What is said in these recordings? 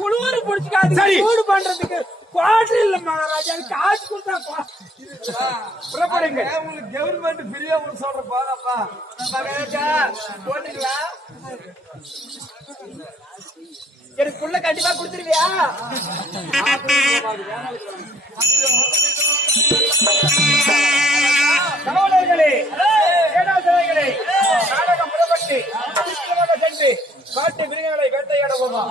குழுவரு புடிச்சுக்காது. சரி சூடு பண்றதுக்கு குவாட்டர் இல்ல மகாராஜா, காசு கொடுத்தா புறப்படுங்க. உங்களுக்கு கவர்மெண்ட் ஃப்ரீயா சொல்ற பாதாப்பா மகாராஜா போட்டுங்களா? எனக்குள்ள கண்டிப்பா கொடுத்துருவியா? சகோதரர்களே, சேனாசனைகளே, நாடகம் புறப்பட்டு சென்று காட்டு மிருகங்களை வேட்டையாடுவோமா?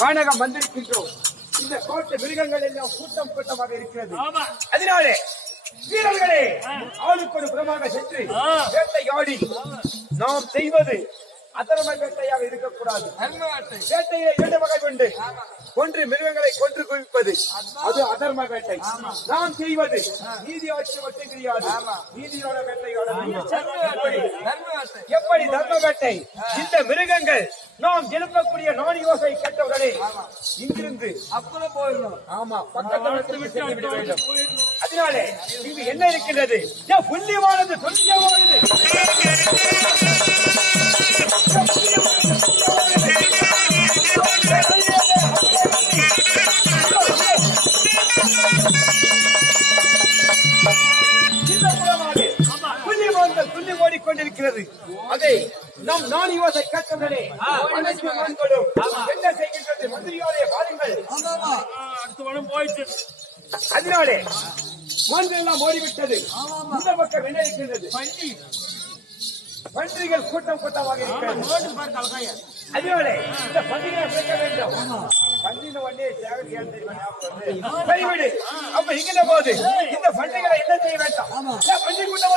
வானகம் வந்திருக்கின்றோம். இந்த கோட்டை மிருகங்கள் எல்லாம் கூட்டம் கூட்டமாக இருக்கிறது. அதனாலே வீரர்களே, ஆளுக்கு ஒரு புறமாக சென்று வேட்டையாடி நாம் செய்வது அதர்ம வேட்டையாக இருக்கக்கூடாது. வேட்டையை 2 வகை கொண்டு ஒன்று மிருகங்களை கொன்று குவிப்பது, அது அதர்ம வேட்டை. நாம் செய்வது நீதி ஆட்சி மட்டும் கிடையாது, நீதியோட வேட்டையோட. எப்படி தர்ம வேட்டை? இந்த மிருகங்கள் நாம் எழுப்பக்கூடிய நாணி யோசை கேட்டவுடனே இங்கிருந்து அப்புறம் போயிடணும். ஆமா, பக்கத்தில் சென்று விட வேண்டும். அதனாலே இங்கு என்ன இருக்கின்றது? புண்ணியமானது துல்லியமானது. துள்ளி ஓடிக்கொண்டிருக்கிறது. அதை நம் நாணி யோசை கேட்டவுடனே அனைத்து மான்களும் என்ன செய்கின்றது? மந்திரியோடைய பாருங்கள். அதனாலே மான்கள் எல்லாம் ஓடிவிட்டது. இந்த பக்கம் என்ன இருக்கின்றது? பன்றிகள் கூட்டம் கூட்டமாக இருக்கிறது. அதனாலே இந்த பன்றிகளை பிடிக்க வேண்டும். பன்றின உடனே சரிவிடு. அப்ப இங்கிட்ட போது இந்த பன்றிகளை என்ன செய்ய வேண்டாம்? பன்றி கூட்டம்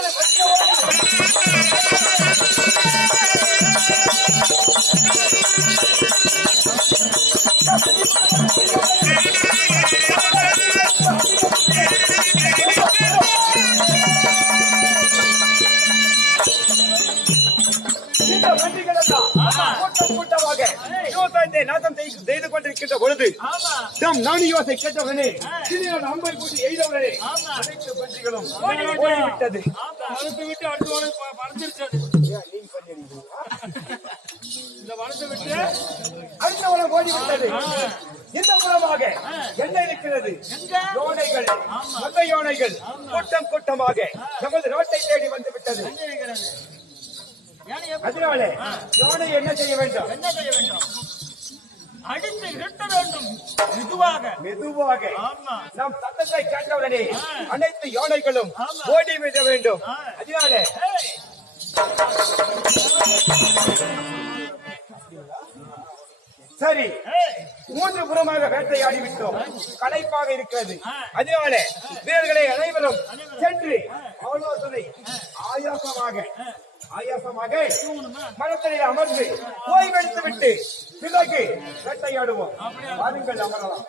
கூட்டமாக நாசம் செய்து கொண்டிருக்கின்ற பொழுது நம் நாணி யோசை கேட்டவனே அம்பை போட்டு எய்தவனே அனைத்து பன்றிகளும் ஓடிவிட்டது. அடுத்தவனம் ஓடிவிட்டது. இந்த மூலமாக என்ன இருக்கிறது? யோனைகள், மத யோனைகள் கூட்டம் கூட்டமாக நமது நாட்டை தேடி வந்து விட்டது. அதனால யோனை என்ன செய்ய வேண்டும்? அடித்து நிறுத்த வேண்டும். மெதுவாக நாம் சத்தத்தை கேட்டவுடனே அனைத்து யானைகளும் ஓடிவிட வேண்டும். அதனால சரி, 3 புறமாக வேட்டையாடி விட்டோம். களைப்பாக இருக்கிறது. அதனால வீரர்களை அனைவரும் சென்று ஆலோசனை ஆயாசமாக மரத்திலே அமர்ந்து ஓய்வெடுத்து விட்டு பிறகு வேட்டையாடுவோம். வாருங்கள், அமரலாம்.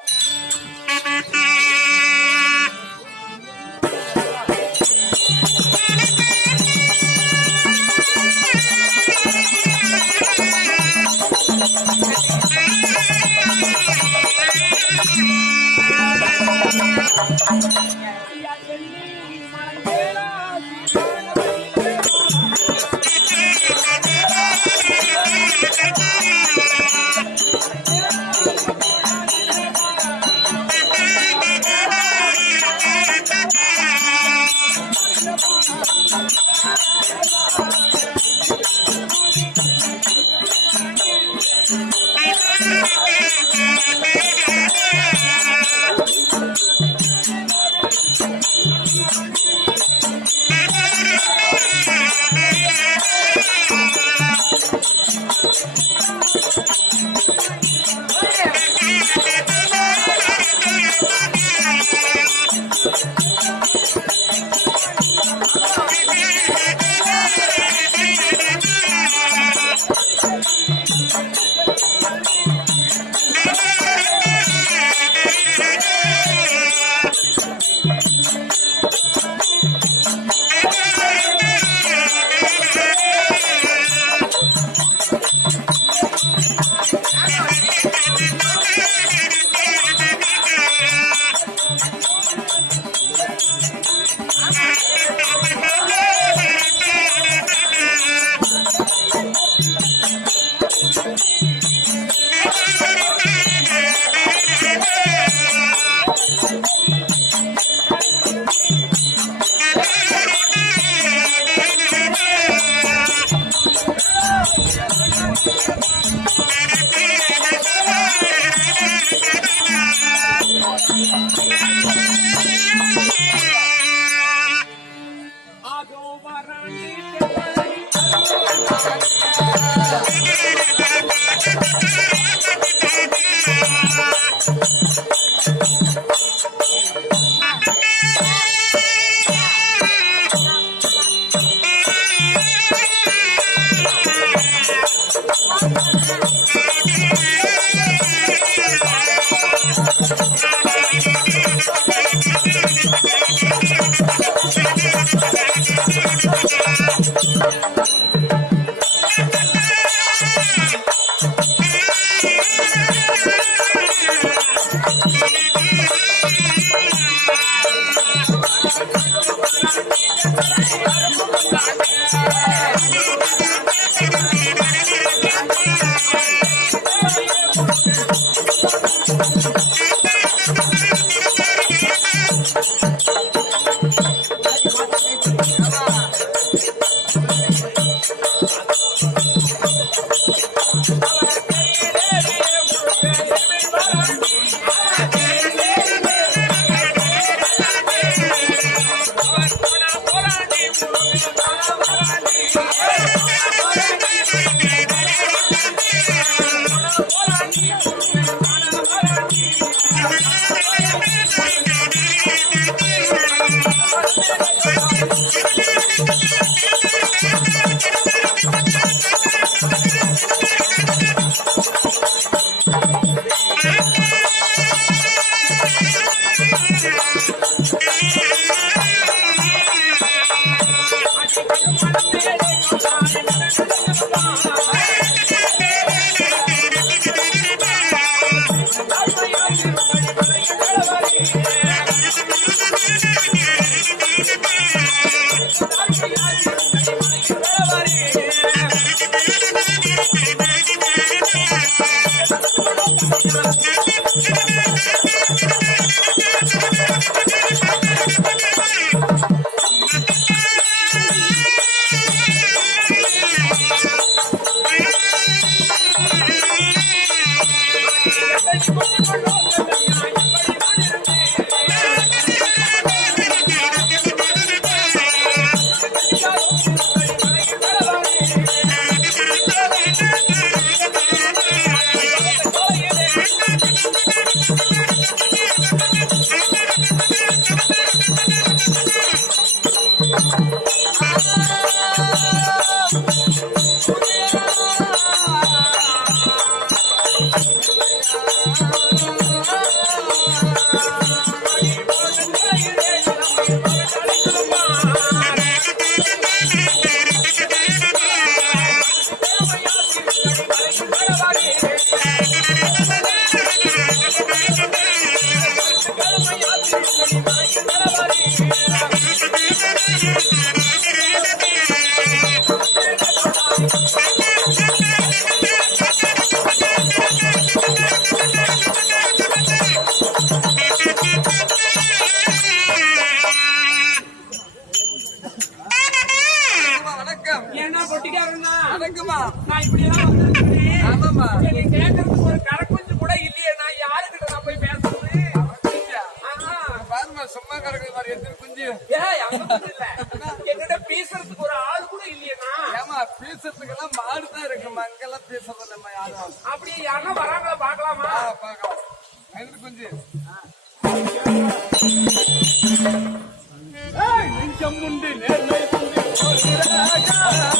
நான் இப்படி எல்லாம் வந்திருக்கேன். ஆமாமா. என்னை கேட்கறதுக்கு ஒரு கரக்குஞ்சு கூட இல்லையே. நான் யாருக்கிட்ட நான் போய் பேசுறது? பாருமா சும்மா கிடக்குது மாதிரி எத்தனை குஞ்சு. ஏய் அந்த குஞ்சு இல்ல. என்கிட்ட பேசுறதுக்கு ஒரு ஆள் கூட இல்லையேண்ணா. ஏமா பேசுறதுக்கெல்லாம் மாடு தான் இருக்குமா, அங்கெல்லாம் பேசுறது இல்லம்மா யாரும். அப்படி யாருன்னா வராங்களா பாக்கலாமா? பாக்கலாம். ஐந்து குஞ்சு நெஞ்சம் உண்டு நேர்மை உண்டு